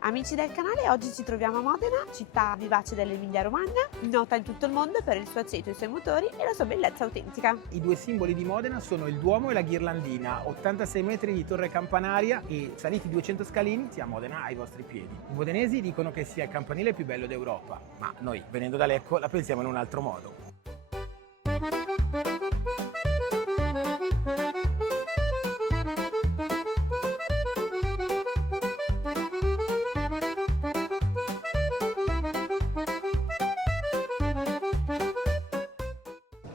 Amici del canale, oggi ci troviamo a Modena, città vivace dell'Emilia Romagna, nota in tutto il mondo per il suo aceto, i suoi motori e la sua bellezza autentica. I due simboli di Modena sono il Duomo e la Ghirlandina, 86 metri di torre campanaria e saliti 200 scalini sia Modena ai vostri piedi. I modenesi dicono che sia il campanile più bello d'Europa, ma noi, venendo da Lecco, la pensiamo in un altro modo.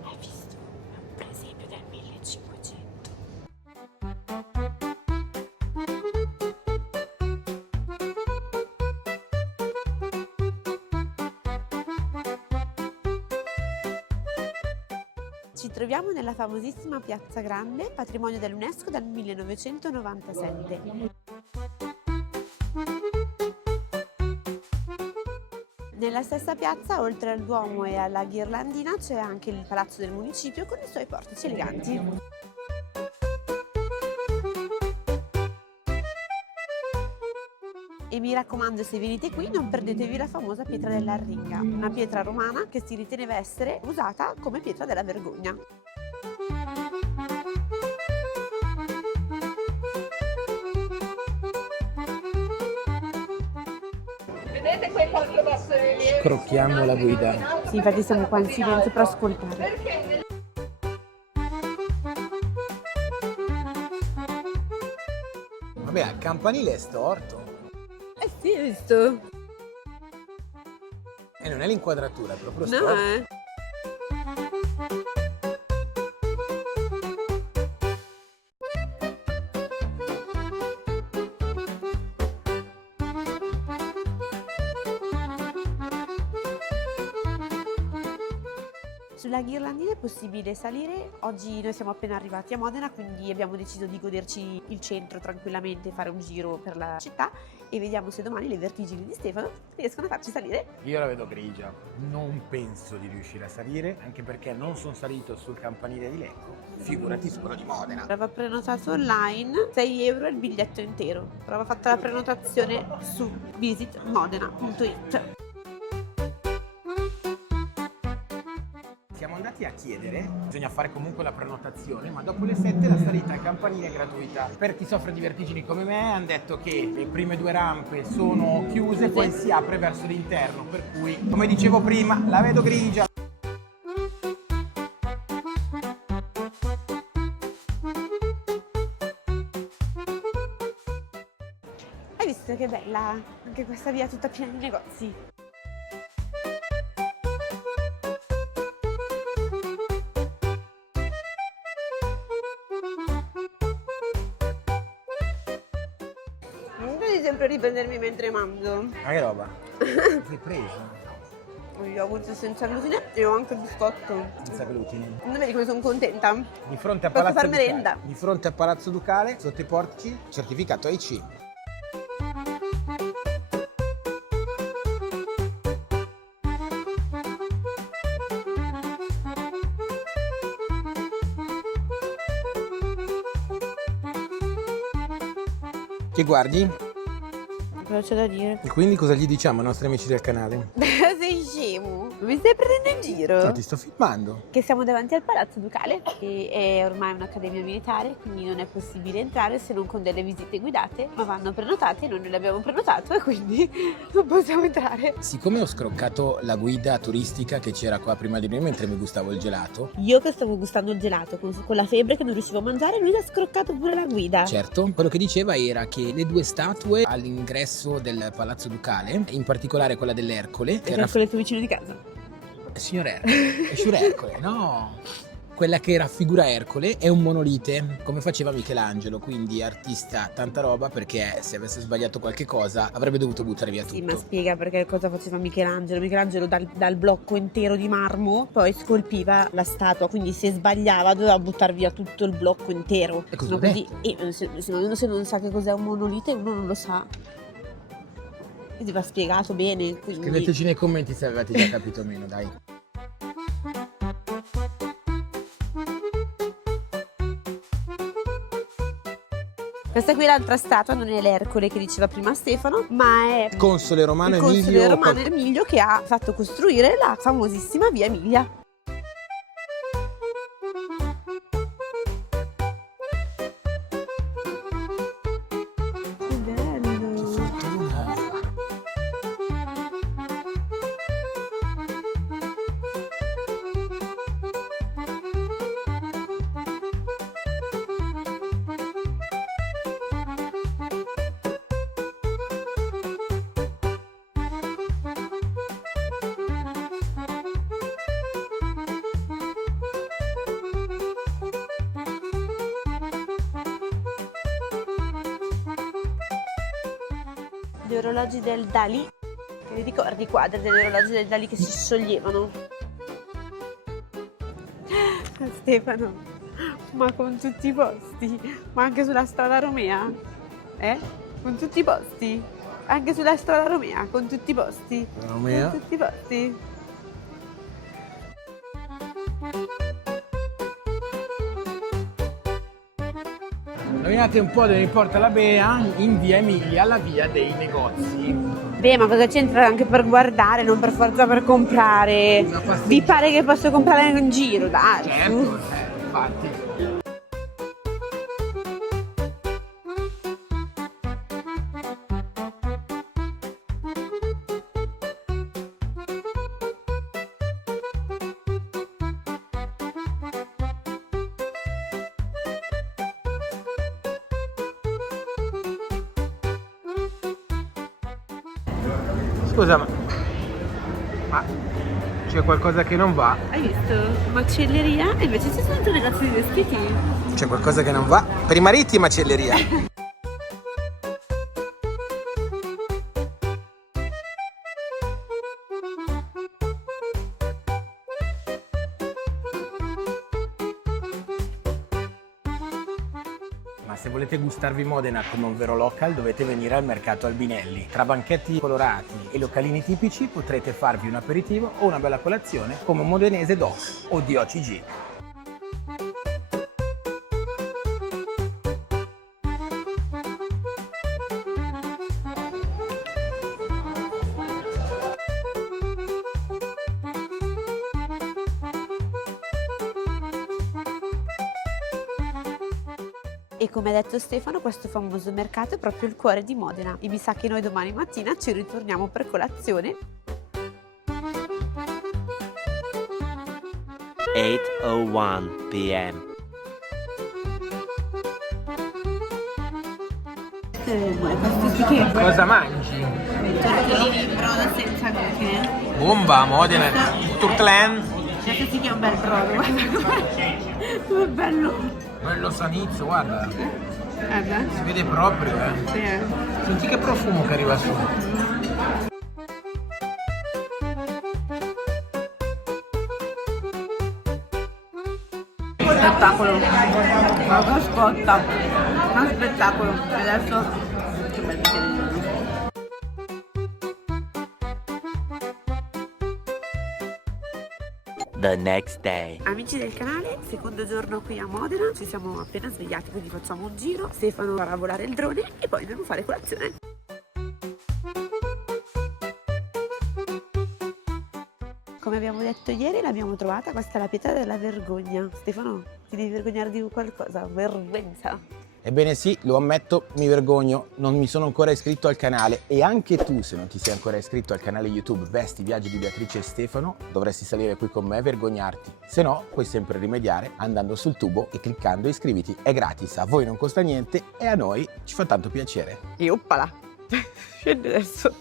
Hai visto? È un presepio del 1500. Ci troviamo nella famosissima Piazza Grande, patrimonio dell'UNESCO dal 1997. Nella stessa piazza, oltre al Duomo e alla Ghirlandina, c'è anche il Palazzo del Municipio con i suoi portici eleganti. E mi raccomando, se venite qui non perdetevi la famosa pietra dell'Arringa, una pietra romana che si riteneva essere usata come pietra della vergogna. Vedete quei 4 bastoni lì? Scrocchiamo la guida. Sì, infatti siamo qua in silenzio per ascoltare. Vabbè, al campanile è storto. Eh sì, hai visto? E non è l'inquadratura, è proprio No, storto. Sulla Ghirlandina è possibile salire. Oggi noi siamo appena arrivati a Modena, quindi abbiamo deciso di goderci il centro tranquillamente, fare un giro per la città e vediamo se domani le vertigini di Stefano riescono a farci salire. Io la vedo grigia, non penso di riuscire a salire, anche perché non sono salito sul campanile di Lecco, figurati su quello di Modena. Aveva prenotato online, 6 euro il biglietto intero. Aveva fatto la prenotazione su visitmodena.it. Siamo andati a chiedere, bisogna fare comunque la prenotazione, ma dopo le 7 la salita al campanile è gratuita. Per chi soffre di vertigini come me hanno detto che le prime 2 rampe sono chiuse, poi si apre verso l'interno, per cui, come dicevo prima, la vedo grigia. Hai visto che bella anche questa via tutta piena di negozi? Non devi sempre riprendermi mentre mangio. Ma che roba? Sei preso? Ho gli yogurt senza glutine e ho anche il biscotto. Senza glutine. Non vedi come sono contenta? Di fronte a Posso Palazzo far Ducale. merenda? Di fronte a Palazzo Ducale, sotto i portici, certificato AIC. Che guardi? Cosa c'è da dire? E quindi cosa gli diciamo ai nostri amici del canale? Sei scemo? Mi stai prendendo in giro? No, ti sto filmando. Che siamo davanti al Palazzo Ducale, che è ormai un'accademia militare, quindi non è possibile entrare se non con delle visite guidate, ma vanno prenotate, noi non le abbiamo prenotato e quindi non possiamo entrare. Siccome ho scroccato la guida turistica che c'era qua prima di noi mentre mi gustavo il gelato, Io che stavo gustando il gelato con la febbre che non riuscivo a mangiare, lui ha scroccato pure la guida. certo, quello che diceva era che le 2 statue all'ingresso del Palazzo Ducale, in particolare quella dell'Ercole, che era Con il tuo vicino di casa. signor Ercole, è signor Ercole, no? Quella che raffigura Ercole è un monolite, come faceva Michelangelo, quindi artista tanta roba, perché se avesse sbagliato qualche cosa avrebbe dovuto buttare via tutto. Sì, ma spiega perché cosa faceva Michelangelo. Michelangelo dal blocco intero di marmo poi scolpiva la statua, quindi se sbagliava doveva buttare via tutto il blocco intero. E cosa No, ho così, detto? se non sa che cos'è un monolite, uno non lo sa. Quindi va spiegato bene. Quindi... Scriveteci nei commenti se avete già capito o meno, dai. Questa qui è l'altra statua, non è l'Ercole che diceva prima Stefano, ma è Console romano il console Emilio. romano Emilio che ha fatto costruire la famosissima via Emilia. Che bello! Gli orologi del Dalì, che ti ricordi i quadri degli orologi del Dalì che si scioglievano? Stefano, ma con tutti i posti, ma anche sulla strada Romea? Con tutti i posti? Anche sulla strada Romea, con tutti i posti? Romea. Con tutti i posti? Nominate un po' dove mi porta la Bea in via Emilia, la via dei negozi. Beh, ma cosa c'entra anche per guardare, non per forza per comprare? Vi pare che posso comprare in giro, dai? Certo, infatti. Scusa, ma c'è qualcosa che non va? Hai visto? Macelleria e invece ci sono due negozi di vestiti. C'è qualcosa che non va? Per i mariti macelleria. Ma se volete gustarvi Modena come un vero local dovete venire al mercato Albinelli. Tra banchetti colorati e localini tipici potrete farvi un aperitivo o una bella colazione come un modenese doc o di OCG. E come ha detto Stefano, questo famoso mercato è proprio il cuore di Modena e mi sa che noi domani mattina ci ritorniamo per colazione. 8:01 p.m. Questo sì che Cosa mangi? tortellini in brodo senza glutine. Bomba, Modena, Turtlen. Questo sì che è un bel brodo, guarda com'è bello. Bello sanizio, guarda. Guarda. Si vede proprio, Sì. Senti che profumo che arriva su. Spettacolo, ma che scotta, uno spettacolo. E adesso che bel bicchierino. The next day. Amici del canale, secondo giorno qui a Modena, ci siamo appena svegliati, quindi facciamo un giro. Stefano farà volare il drone e poi dobbiamo fare colazione. Come abbiamo detto ieri, l'abbiamo trovata, questa è la pietra della vergogna. Stefano, ti devi vergognare di qualcosa? Vergogna. Ebbene sì, lo ammetto, mi vergogno, non mi sono ancora iscritto al canale e anche tu, se non ti sei ancora iscritto al canale YouTube Vesti Viaggi di Beatrice e Stefano, dovresti salire qui con me e vergognarti. Se no, puoi sempre rimediare andando sul tubo e cliccando iscriviti. È gratis, a voi non costa niente e a noi ci fa tanto piacere. E oppala! Scendi adesso.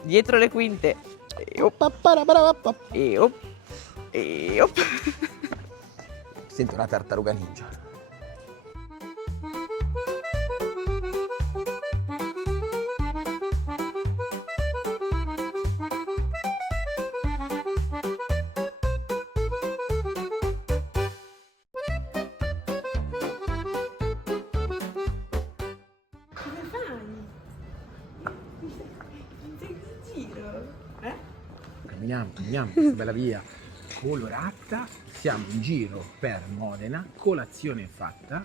Dietro le quinte. E op. E op. E op. Sento una tartaruga ninja. Camminiamo, questa bella via colorata, siamo in giro per Modena, colazione fatta,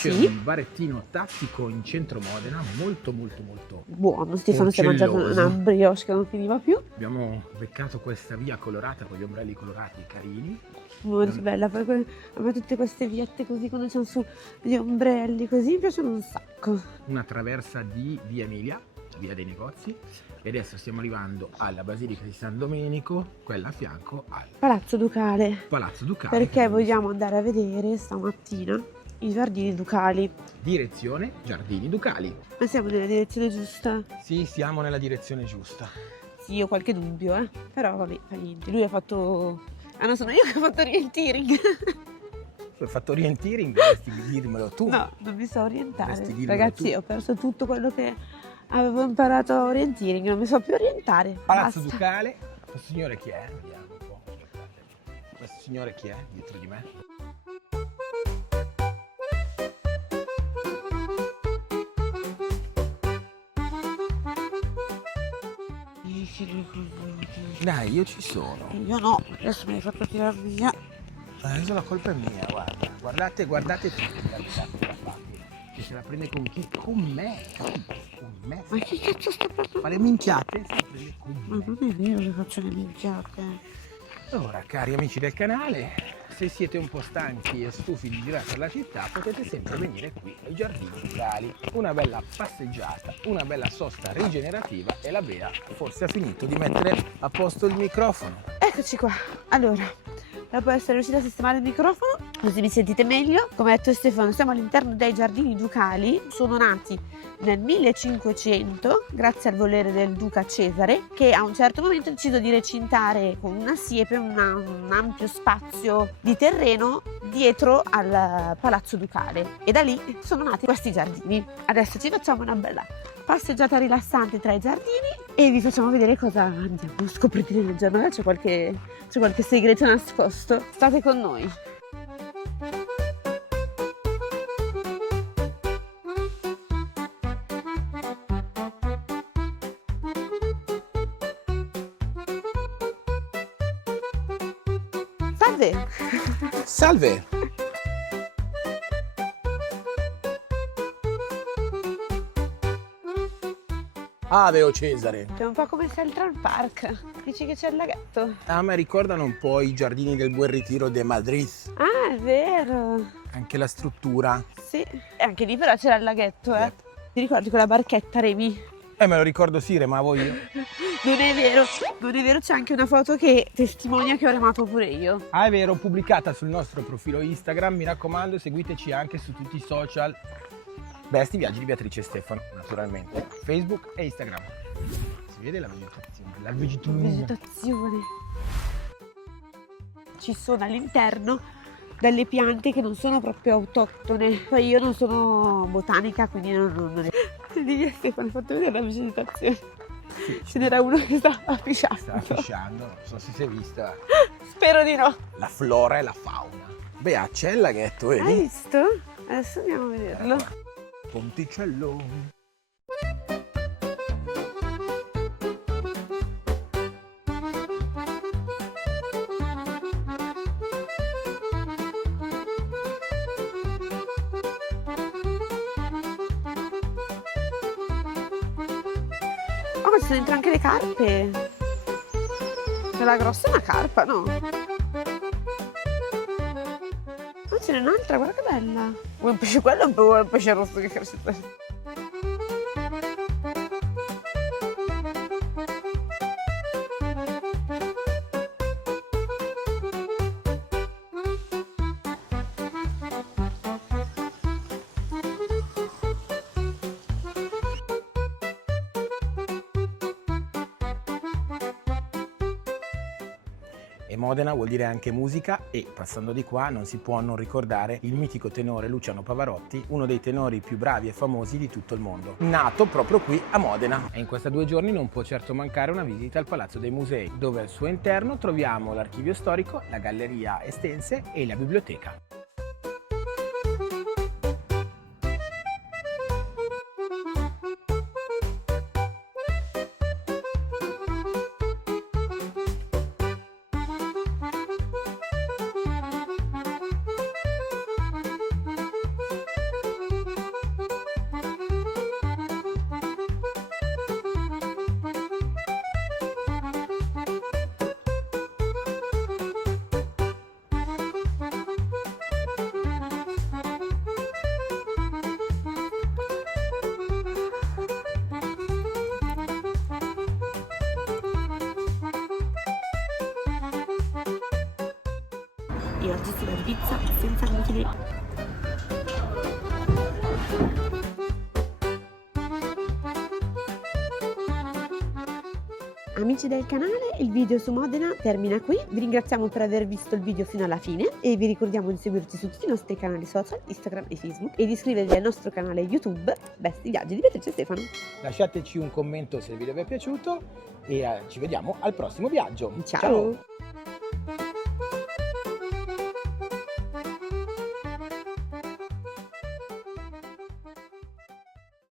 c'è Sì. un barettino tattico in centro Modena, molto molto molto. Buono, Stefano si è mangiato Porcelloso. una brioche che non finiva più. Abbiamo beccato questa via colorata con gli ombrelli colorati carini. Molto bella, poi a me tutte queste viette così quando c'hanno su gli ombrelli così mi piacciono un sacco. Una traversa di via Emilia, via dei negozi, e adesso stiamo arrivando alla Basilica di San Domenico, quella a fianco al Palazzo Ducale, Palazzo Ducale. perché che vogliamo andare a vedere stamattina i giardini ducali. direzione Giardini Ducali. Ma siamo nella direzione giusta? Sì, siamo nella direzione giusta. Sì, ho qualche dubbio, però vabbè, fa niente. Lui ha fatto... Ah no, sono io che ho fatto orienteering. Tu hai fatto orienteering, dovresti dirmelo tu. No, non mi so orientare. Dovresti dirmelo Ragazzi, tu. ho perso tutto quello che avevo imparato a orienteering, non mi so più orientare. Palazzo Basta. Ducale. Questo signore chi è? Vediamo un po'. Aspettate. Questo signore chi è dietro di me? Dai, io ci sono. Io no, adesso mi hai fatto tirare via. Adesso la colpa è mia, guarda. Guardate tutti, che se la prende con chi? Con me, capito? Con me. Ma che cazzo sta parlando? Ma le minchiate se le prende con Ma me. non è vero che faccio le minchiate. Allora, cari amici del canale, se siete un po' stanchi e stufi di girare per la città, potete sempre venire qui ai Giardini Ducali. Una bella passeggiata, una bella sosta rigenerativa e la Bea forse ha finito di mettere a posto il microfono. Eccoci qua. Allora, dopo essere riuscita a sistemare il microfono, così mi sentite meglio. Come ha detto Stefano, siamo all'interno dei Giardini Ducali. Sono nati nel 1500 grazie al volere del duca Cesare, che a un certo momento ha deciso di recintare con una siepe un ampio spazio di terreno dietro al palazzo ducale, e da lì sono nati questi giardini. Adesso ci facciamo una bella passeggiata rilassante tra i giardini e vi facciamo vedere cosa andiamo a scoprire nel giardino. C'è qualche segreto nascosto. State con noi. Salve! Salve! Veo Cesare. È un po' come Central Park. Dici che c'è il laghetto? A me ricordano un po' i giardini del Buen Retiro de Madrid. Ah, è vero! Anche la struttura. Sì. E anche lì però c'era il laghetto, eh. Ti ricordi quella barchetta, Remi? Me lo ricordo sì, remavo io. Non è vero, non è vero, c'è anche una foto che testimonia che ho remato pure io. È vero, pubblicata sul nostro profilo Instagram, mi raccomando, seguiteci anche su tutti i social. Besti Viaggi di Beatrice e Stefano, naturalmente, Facebook e Instagram. Si vede la vegetazione, la Vegetazione. Ci sono all'interno delle piante che non sono proprio autoctone. Poi io non sono botanica, quindi non è... Lì Stefano ha fatto vedere la vegetazione. Sì, Ce n'era uno che stava fisciando. sta fisciando, non so se si è vista Spero di no. la flora e la fauna. Beh, c'è il laghetto, Hai vedi? visto? Adesso andiamo a vederlo. Ponticello. Oh, ma ci sono dentro anche le carpe. Quella grossa è una carpa, no? Ma ce n'è un'altra, guarda che bella. Vuoi un pesce quello o un pesce rosso che cresce? E Modena vuol dire anche musica e, passando di qua, non si può non ricordare il mitico tenore Luciano Pavarotti, uno dei tenori più bravi e famosi di tutto il mondo, nato proprio qui a Modena. E in questi 2 giorni non può certo mancare una visita al Palazzo dei Musei, dove al suo interno troviamo l'archivio storico, la galleria estense e la biblioteca. elargissima di pizza senza glutine. Amici del canale, il video su Modena termina qui. Vi ringraziamo per aver visto il video fino alla fine e vi ricordiamo di seguirci su tutti i nostri canali social, Instagram e Facebook, e di iscrivervi al nostro canale YouTube Besti Viaggi di Beatrice e Stefano. Lasciateci un commento se il video vi è piaciuto e ci vediamo al prossimo viaggio. Ciao.